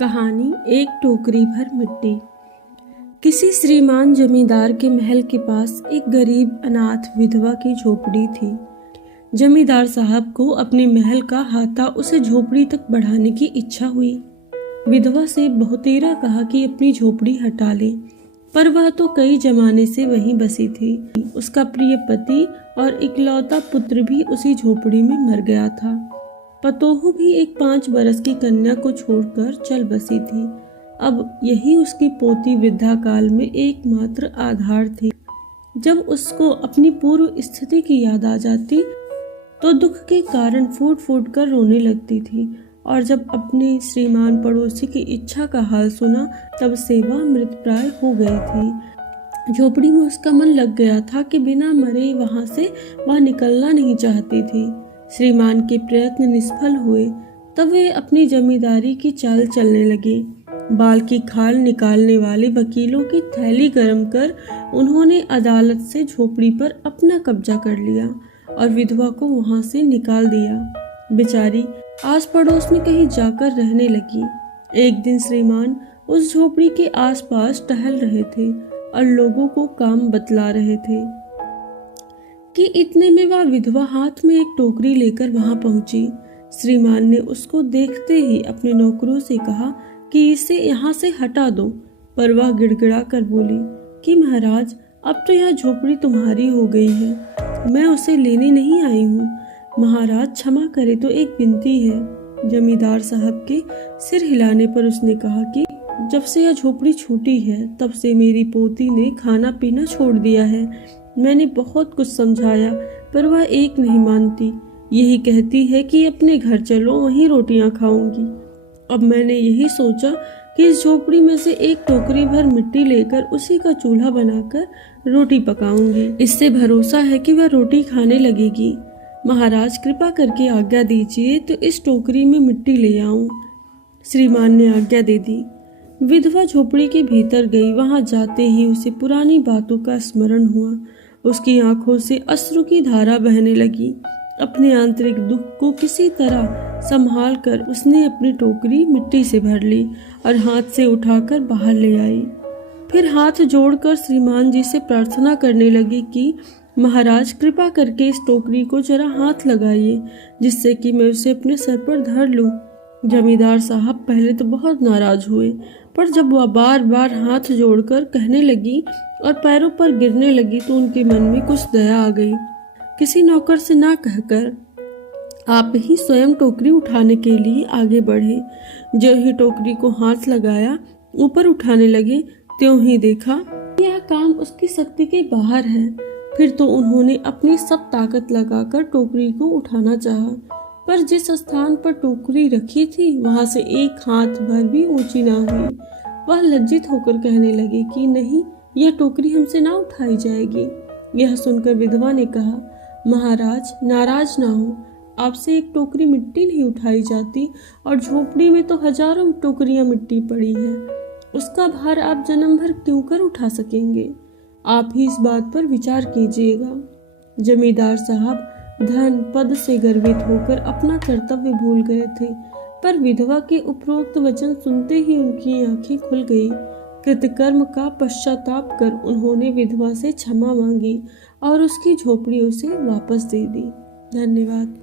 कहानी एक टोकरी भर मिट्टी। किसी श्रीमान जमींदार के महल के पास एक गरीब अनाथ विधवा की झोपड़ी थी। जमींदार साहब को अपने महल का हाथा उसे झोपड़ी तक बढ़ाने की इच्छा हुई। विधवा से बहुतेरा कहा कि अपनी झोपड़ी हटा ले, पर वह तो कई जमाने से वहीं बसी थी। उसका प्रिय पति और इकलौता पुत्र भी उसी झोपड़ी में मर गया था। पतोहू भी एक 5 बरस की कन्या को छोड़कर चल बसी थी। अब यही उसकी पोती वृद्धा काल में एकमात्र आधार थी। जब उसको अपनी पूर्व स्थिति की याद आ जाती तो दुख के कारण फूट फूट कर रोने लगती थी, और जब अपने श्रीमान पड़ोसी की इच्छा का हाल सुना तब से वह मृतप्राय हो गई थी। झोपड़ी में उसका मन लग गया था कि बिना मरे वहां से वह निकलना नहीं चाहती थी। श्रीमान के प्रयत्न निष्फल हुए तब वे अपनी जमींदारी की चाल चलने लगे। बाल की खाल निकालने वाले वकीलों की थैली गरम कर उन्होंने अदालत से झोपड़ी पर अपना कब्जा कर लिया और विधवा को वहां से निकाल दिया। बेचारी आस पड़ोस में कहीं जाकर रहने लगी। एक दिन श्रीमान उस झोपड़ी के आसपास टहल रहे थे और लोगों को काम बतला रहे थे कि इतने में वह विधवा हाथ में एक टोकरी लेकर वहां पहुंची। श्रीमान ने उसको देखते ही अपने नौकरों से कहा कि इसे यहाँ से हटा दो, पर वह गिड़गिड़ा कर बोली कि महाराज, अब तो यह झोपड़ी तुम्हारी हो गई है, मैं उसे लेने नहीं आई हूँ। महाराज क्षमा करे तो एक विनती है। जमींदार साहब के सिर हिलाने पर उसने कहा कि जब से यह झोपड़ी छूटी है तब से मेरी पोती ने खाना पीना छोड़ दिया है। मैंने बहुत कुछ समझाया पर वह एक नहीं मानती। यही कहती है कि अपने घर चलो, वहीं रोटियां खाऊंगी। अब मैंने यही सोचा कि इस झोपड़ी में से एक टोकरी भर मिट्टी लेकर उसी का चूल्हा बनाकर रोटी पकाऊंगी। इससे भरोसा है कि वह रोटी खाने लगेगी। महाराज कृपा करके आज्ञा दीजिए तो इस टोकरी में मिट्टी ले आऊं। श्रीमान ने आज्ञा दे दी। विधवा झोपड़ी के भीतर गई। वहां जाते ही उसे पुरानी बातों का स्मरण हुआ। उसकी आंखों से अश्रु की धारा बहने लगी। अपने आंतरिक दुख को किसी तरह संभाल कर उसने अपनी टोकरी मिट्टी से भर ली और हाथ से उठाकर बाहर ले आई। फिर हाथ जोड़कर श्रीमान जी से प्रार्थना करने लगी कि महाराज कृपा करके इस टोकरी को जरा हाथ लगाइए, जिससे कि मैं उसे अपने सर पर धर लूं। जमींदार साहब पहले तो बहुत नाराज हुए, पर जब वह बार बार हाथ जोड़कर कहने लगी और पैरों पर गिरने लगी तो उनके मन में कुछ दया आ गई। किसी नौकर से ना कहकर आप ही स्वयं टोकरी उठाने के लिए आगे बढ़े। जो ही टोकरी को हाथ लगाया, ऊपर उठाने लगे, त्यों ही देखा यह काम उसकी शक्ति के बाहर है। फिर तो उन्होंने अपनी सब ताकत लगाकर टोकरी को उठाना चाहा, पर जिस स्थान पर टोकरी रखी थी वहां से एक हाथ भर भी ऊंची ना हुई। वह लज्जित होकर कहने लगे कि नहीं, यह टोकरी हमसे ना उठाई जाएगी। यह सुनकर विधवा ने कहा, महाराज नाराज ना हो, आपसे एक टोकरी मिट्टी नहीं उठाई जाती, और झोपड़ी में तो हजारों टोकरियां मिट्टी पड़ी है। उसका भार आप जन्म भर क्यों कर उठा सकेंगे? आप ही इस बात पर विचार कीजिएगा। जमींदार साहब धन पद से गर्वित होकर अपना कर्तव्य भूल गए थे, पर विधवा के उपरोक्त वचन सुनते ही उनकी आंखें खुल गई। कृतकर्म का पश्चाताप कर उन्होंने विधवा से क्षमा मांगी और उसकी झोपड़ी उसे वापस दे दी। धन्यवाद।